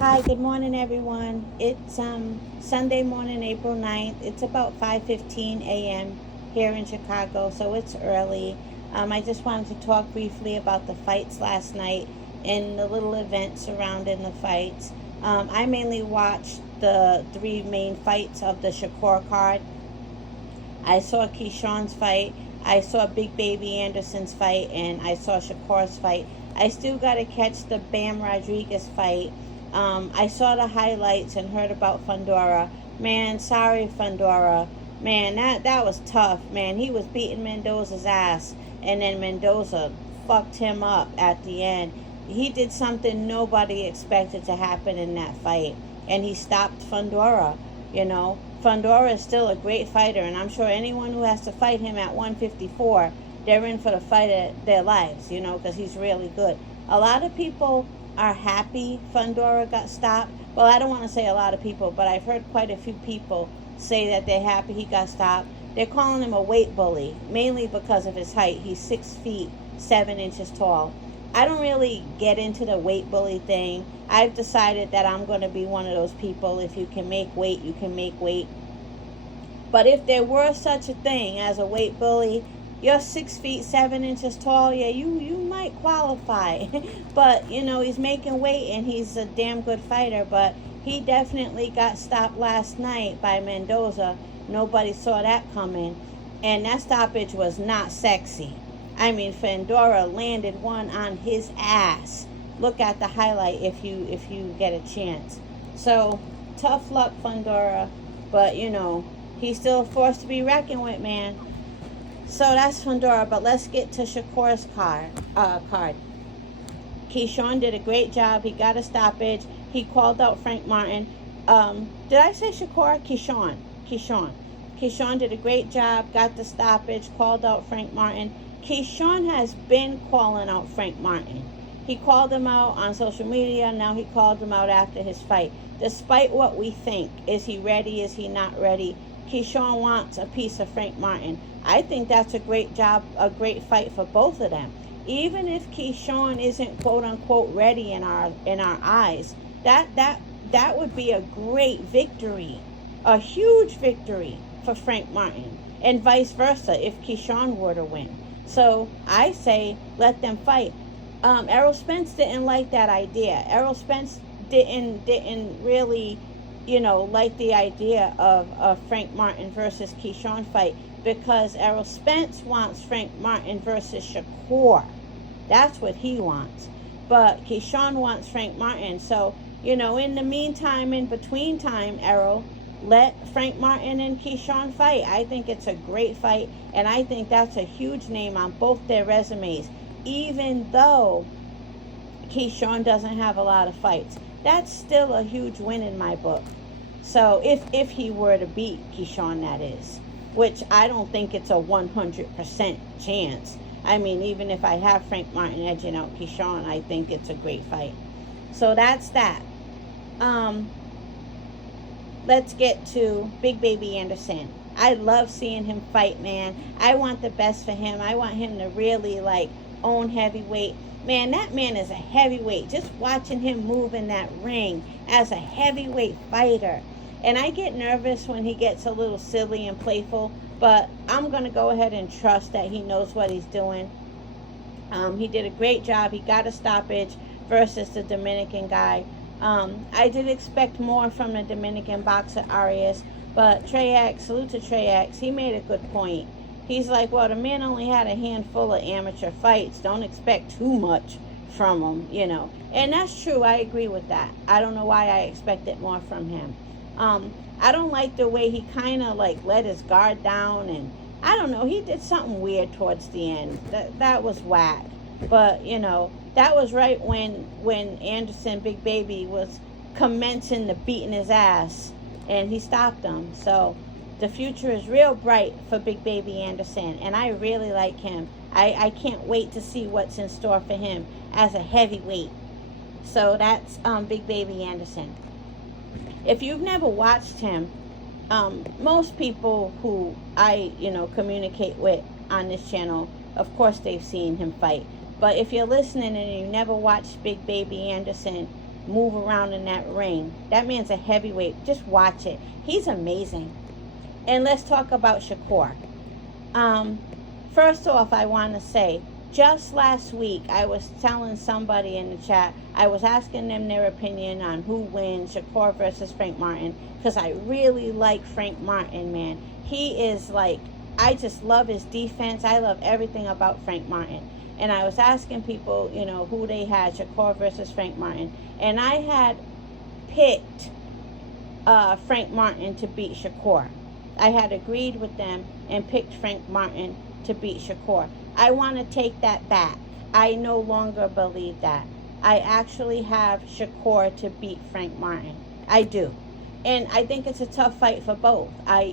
Hi, good morning, everyone. It's Sunday morning, April 9th. It's about 5:15 a.m. here in Chicago, so it's early. I just wanted to talk briefly about the fights last night and the little events surrounding the fights. I mainly watched the three main fights of the Shakur card. I saw Keyshawn's fight, I saw Big Baby Anderson's fight, and I saw Shakur's fight. I still got to catch the Bam Rodriguez fight. I saw the highlights and heard about Fundora. Man, sorry, Fundora. Man, that was tough, man. He was beating Mendoza's ass, and then Mendoza fucked him up at the end. He did something nobody expected to happen in that fight, and he stopped Fundora. Fundora is still a great fighter, and I'm sure anyone who has to fight him at 154, they're in for the fight of their lives, because he's really good. A lot of people are happy Fundora got stopped. Well, I don't want to say a lot of people, but I've heard quite a few people say that they're happy he got stopped. They're calling him a weight bully, mainly because of his height. He's 6 feet, 7 inches tall. I don't really get into the weight bully thing. I've decided that I'm going to be one of those people. If you can make weight, you can make weight. But if there were such a thing as a weight bully, you're 6 feet 7 inches tall. Yeah, you might qualify. But he's making weight and he's a damn good fighter. But he definitely got stopped last night by Mendoza. Nobody saw that coming, and that stoppage was not sexy. I mean, Fundora landed one on his ass. Look at the highlight if you get a chance. So tough luck, Fundora, but he's still a force to be reckoned with, man. So that's Fundora, but let's get to Shakur's card. Keyshawn did a great job. He got a stoppage. He called out Frank Martin. Did I say Shakur? Keyshawn did a great job, got the stoppage, called out Frank Martin. Keyshawn has been calling out Frank Martin. He called him out on social media. Now he called him out after his fight. Despite what we think, is he ready? Is he not ready? Keyshawn wants a piece of Frank Martin. I think that's a great job, a great fight for both of them. Even if Keyshawn isn't quote unquote ready in our eyes, that would be a great victory, a huge victory for Frank Martin, and vice versa if Keyshawn were to win. So I say let them fight. Errol Spence didn't like that idea. Errol Spence didn't really, like the idea of a Frank Martin versus Keyshawn fight, because Errol Spence wants Frank Martin versus Shakur. That's what he wants. But Keyshawn wants Frank Martin. So, in the meantime, in between time, Errol, let Frank Martin and Keyshawn fight. I think it's a great fight, and I think that's a huge name on both their resumes, even though Keyshawn doesn't have a lot of fights. That's still a huge win in my book. So if he were to beat Keyshawn, that is, which I don't think it's a 100% chance. I mean, even if I have Frank Martin edging out Keyshawn, I think it's a great fight. So that's that. Let's get to Big Baby Anderson. I love seeing him fight, man. I want the best for him. I want him to really own heavyweight. Man, that man is a heavyweight. Just watching him move in that ring as a heavyweight fighter. And I get nervous when he gets a little silly and playful, but I'm going to go ahead and trust that he knows what he's doing. He did a great job. He got a stoppage versus the Dominican guy. I did expect more from the Dominican boxer Arias, but salute to Treyax, he made a good point. He's like, well, the man only had a handful of amateur fights. Don't expect too much from him, And that's true. I agree with that. I don't know why I expected more from him. I don't like the way he kind of let his guard down, and I don't know, he did something weird towards the end. That was whack. But, that was right when Anderson, Big Baby, was commencing to beating his ass, and he stopped him. So the future is real bright for Big Baby Anderson, and I really like him. I can't wait to see what's in store for him as a heavyweight. So that's Big Baby Anderson. If you've never watched him, most people who I communicate with on this channel, of course they've seen him fight. But if you're listening and you never watched Big Baby Anderson, move around in that ring. That man's a heavyweight. Just watch it. He's amazing. And let's talk about Shakur. First off, I want to say, just last week, I was telling somebody in the chat, I was asking them their opinion on who wins, Shakur versus Frank Martin, because I really like Frank Martin, man. He is like, I just love his defense. I love everything about Frank Martin. And I was asking people, you know, who they had, Shakur versus Frank Martin. And I had picked Frank Martin to beat Shakur. I had agreed with them and picked Frank Martin to beat Shakur. I want to take that back. I no longer believe that. I actually have Shakur to beat Frank Martin. I do. And I think it's a tough fight for both. I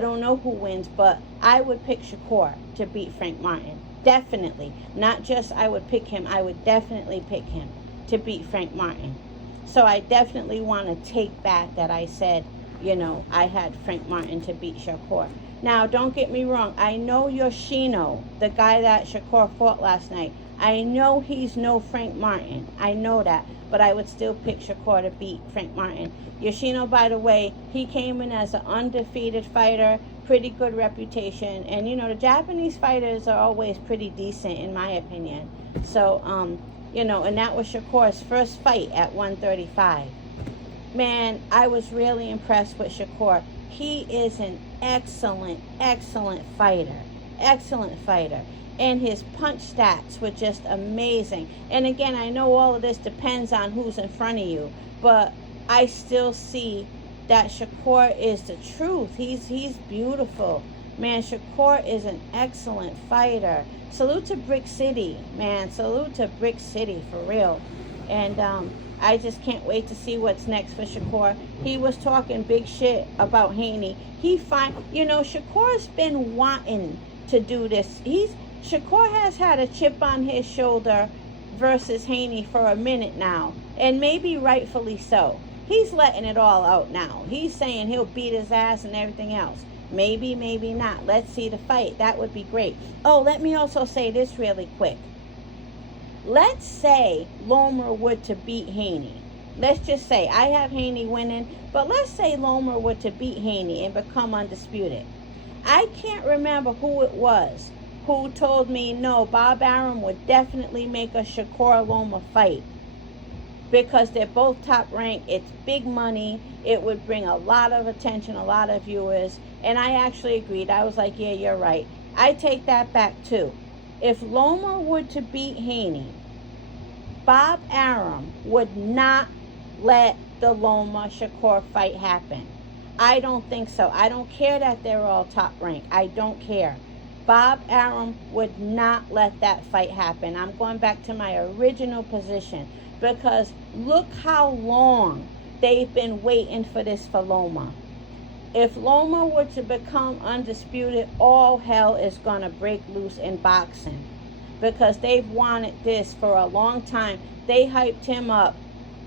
don't know who wins, but I would pick Shakur to beat Frank Martin. Definitely. Not just I would pick him, I would definitely pick him to beat Frank Martin. So I definitely want to take back that I said, you know, I had Frank Martin to beat Shakur. Now, don't get me wrong. I know Yoshino, the guy that Shakur fought last night, I know he's no Frank Martin. I know that. But I would still pick Shakur to beat Frank Martin. Yoshino, by the way, he came in as an undefeated fighter, pretty good reputation. And, you know, the Japanese fighters are always pretty decent, in my opinion. So, you know, and that was Shakur's first fight at 135. Man, I was really impressed with Shakur. He is an excellent fighter. Excellent fighter. And his punch stats were just amazing. And again, I know all of this depends on who's in front of you, but I still see that Shakur is the truth. He's beautiful. Man, Shakur is an excellent fighter. Salute to Brick City, man. Salute to Brick City, for real. And I just can't wait to see what's next for Shakur. He was talking big shit about Haney. Shakur's been wanting to do this. Shakur has had a chip on his shoulder versus Haney for a minute now, and maybe rightfully so. He's letting it all out now. He's saying he'll beat his ass and everything else. Maybe, maybe not. Let's see the fight. That would be great. Oh, let me also say this really quick. Let's say Lomer were to beat Haney. Let's just say, I have Haney winning, but let's say Lomer were to beat Haney and become undisputed. I can't remember who it was who told me, no, Bob Arum would definitely make a Shakur Lomer fight because they're both top ranked. It's big money. It would bring a lot of attention, a lot of viewers. And I actually agreed. I was like, yeah, you're right. I take that back too. If Lomer were to beat Haney, Bob Arum would not let the Lomer Shakur fight happen. I don't think so. I don't care that they're all top ranked. I don't care. Bob Arum would not let that fight happen. I'm going back to my original position because look how long they've been waiting for this for Lomer. If Lomer were to become undisputed, all hell is going to break loose in boxing because they've wanted this for a long time. They hyped him up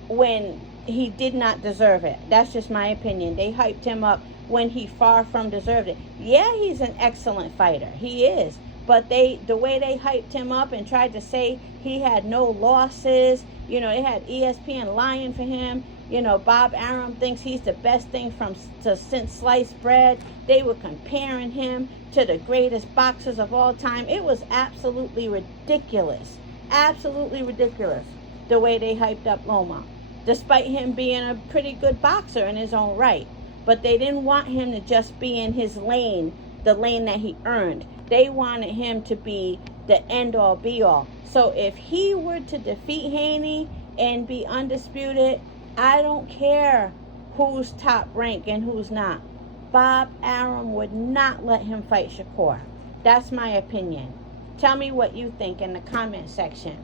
when he did not deserve it. That's just my opinion. They hyped him up when he far from deserved it. Yeah, he's an excellent fighter. He is. But the way they hyped him up and tried to say he had no losses, they had ESPN lying for him. Bob Arum thinks he's the best thing since sliced bread. They were comparing him to the greatest boxers of all time. It was absolutely ridiculous. Absolutely ridiculous the way they hyped up Loma, despite him being a pretty good boxer in his own right. But they didn't want him to just be in his lane, the lane that he earned. They wanted him to be the end-all, be-all. So if he were to defeat Haney and be undisputed, I don't care who's top rank and who's not. Bob Arum would not let him fight Shakur. That's my opinion. Tell me what you think in the comment section.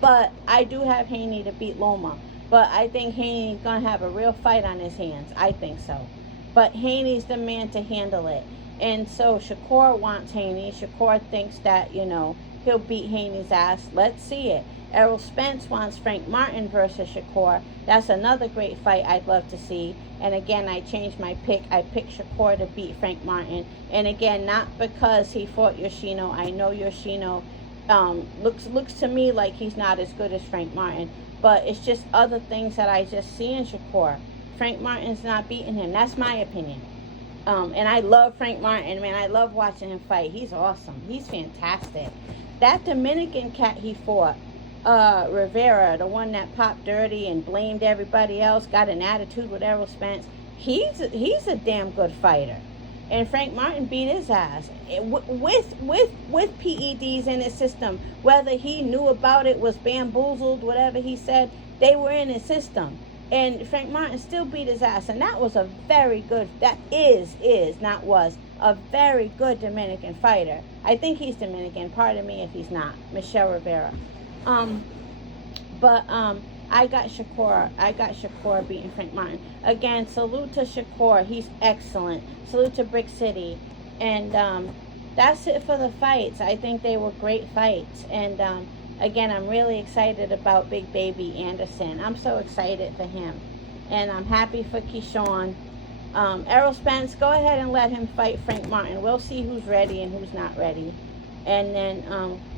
But I do have Haney to beat Loma. But I think Haney's going to have a real fight on his hands. I think so. But Haney's the man to handle it. And so Shakur wants Haney. Shakur thinks that, he'll beat Haney's ass. Let's see it. Errol Spence wants Frank Martin versus Shakur. That's another great fight I'd love to see. And again, I changed my pick. I picked Shakur to beat Frank Martin. And again, not because he fought Yoshino. I know Yoshino looks to me like he's not as good as Frank Martin. But it's just other things that I just see in Shakur. Frank Martin's not beating him. That's my opinion. And I love Frank Martin, man. I love watching him fight. He's awesome. He's fantastic. That Dominican cat he fought, Rivera, the one that popped dirty and blamed everybody else, got an attitude with Errol Spence. He's a damn good fighter. And Frank Martin beat his ass with PEDs in his system. Whether he knew about it, was bamboozled, whatever he said, they were in his system. And Frank Martin still beat his ass. And that was a very good, that is, not was, a very good Dominican fighter. I think he's Dominican. Pardon me if he's not. Michelle Rivera. I got Shakur beating Frank Martin. Again, salute to Shakur. He's excellent. Salute to Brick City. And that's it for the fights. I think they were great fights. And again, I'm really excited about Big Baby Anderson. I'm so excited for him. And I'm happy for Keyshawn. Errol Spence, go ahead and let him fight Frank Martin. We'll see who's ready and who's not ready. And then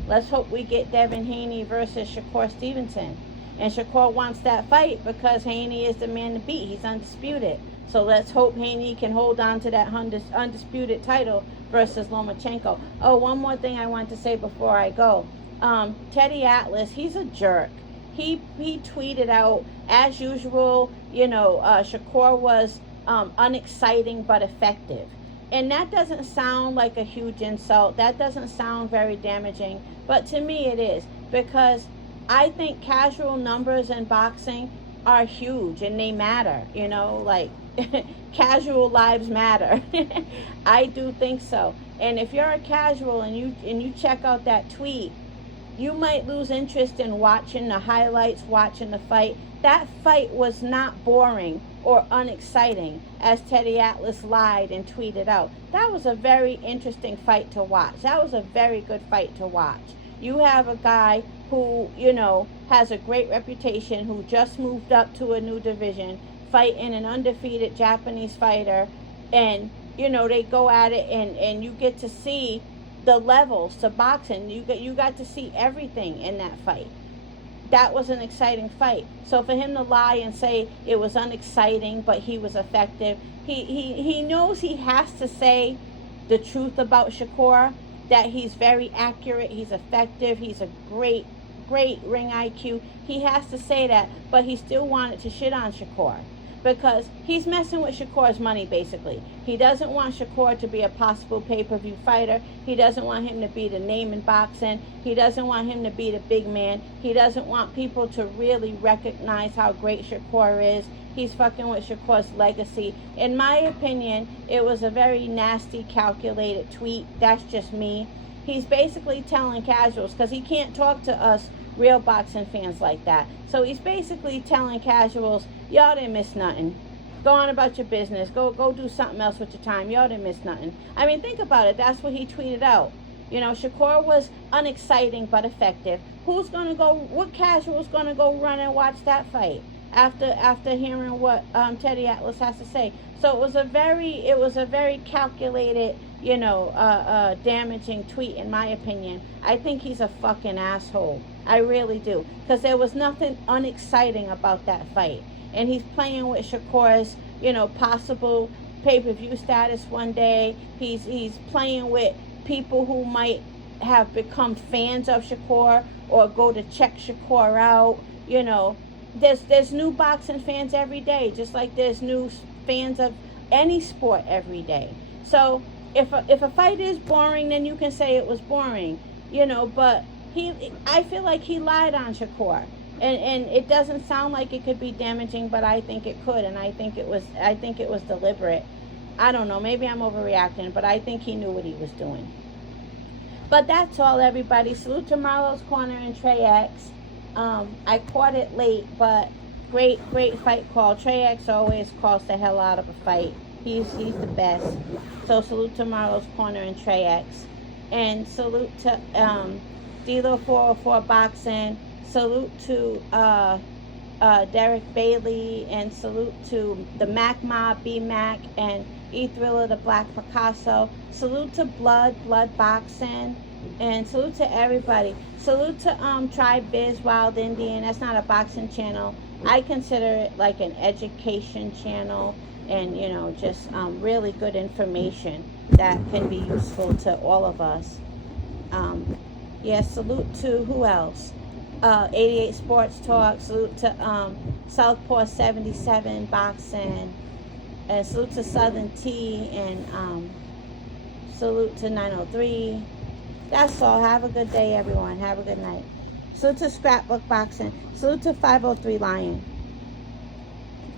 let's hope we get Devin Haney versus Shakur Stevenson. And Shakur wants that fight because Haney is the man to beat. He's undisputed. So let's hope Haney can hold on to that undisputed title versus Lomachenko. Oh, one more thing I want to say before I go. Teddy Atlas, he's a jerk. He tweeted out, as usual, Shakur was unexciting but effective. And that doesn't sound like a huge insult. That doesn't sound very damaging. But to me it is. Because I think casual numbers in boxing are huge and they matter. Like casual lives matter. I do think so. And if you're a casual and you check out that tweet, you might lose interest in watching the highlights, watching the fight. That fight was not boring or unexciting, as Teddy Atlas lied and tweeted out. That was a very interesting fight to watch. That was a very good fight to watch. You have a guy who, has a great reputation, who just moved up to a new division, fighting an undefeated Japanese fighter, and, they go at it, and you get to see the levels to boxing. You got to see everything in that fight. That was an exciting fight. So for him to lie and say it was unexciting, but he was effective, he knows he has to say the truth about Shakur, that he's very accurate, he's effective, he's a great ring IQ. He has to say that, but he still wanted to shit on Shakur because he's messing with Shakur's money, basically. He doesn't want Shakur to be a possible pay-per-view fighter. He doesn't want him to be the name in boxing. He doesn't want him to be the big man. He doesn't want people to really recognize how great Shakur is. He's fucking with Shakur's legacy. In my opinion, it was a very nasty, calculated tweet. That's just me. He's basically telling casuals, because he can't talk to us real boxing fans like that. So he's basically telling casuals, y'all didn't miss nothing. Go on about your business. Go do something else with your time. Y'all didn't miss nothing. I mean, think about it. That's what he tweeted out. Shakur was unexciting but effective. What casual's gonna go run and watch that fight after hearing what Teddy Atlas has to say? So it was a very calculated, damaging tweet, in my opinion. I think he's a fucking asshole. I really do. Because there was nothing unexciting about that fight. And he's playing with Shakur's, possible pay-per-view status one day. He's playing with people who might have become fans of Shakur or go to check Shakur out. There's new boxing fans every day, just like there's new fans of any sport every day. So if a fight is boring, then you can say it was boring, but I feel like he lied on Shakur, and it doesn't sound like it could be damaging, but I think it could, and I think it was deliberate. I don't know, maybe I'm overreacting, but I think he knew what he was doing. But that's all, everybody. Salute to Marlo's Corner and Trey X. I caught it late, but great fight call. Trey X always calls the hell out of a fight. He's the best. So salute to Marlo's Corner and Trey X. And salute to Dilo 404 Boxing. Salute to Derek Bailey. And salute to the Mac Mob, B Mac, and E Thriller, the Black Picasso. Salute to Blood Boxing. And salute to everybody. Salute to Try Biz Wild Indian. That's not a boxing channel. I consider it like an education channel, and just really good information that can be useful to all of us. Yeah, salute to who else? 88 Sports Talk. Salute to Southpaw 77 Boxing. And salute to Southern Tea, and salute to 903. That's all. Have a good day, everyone. Have a good night. Salute to Scrapbook Boxing. Salute to 503 Lion.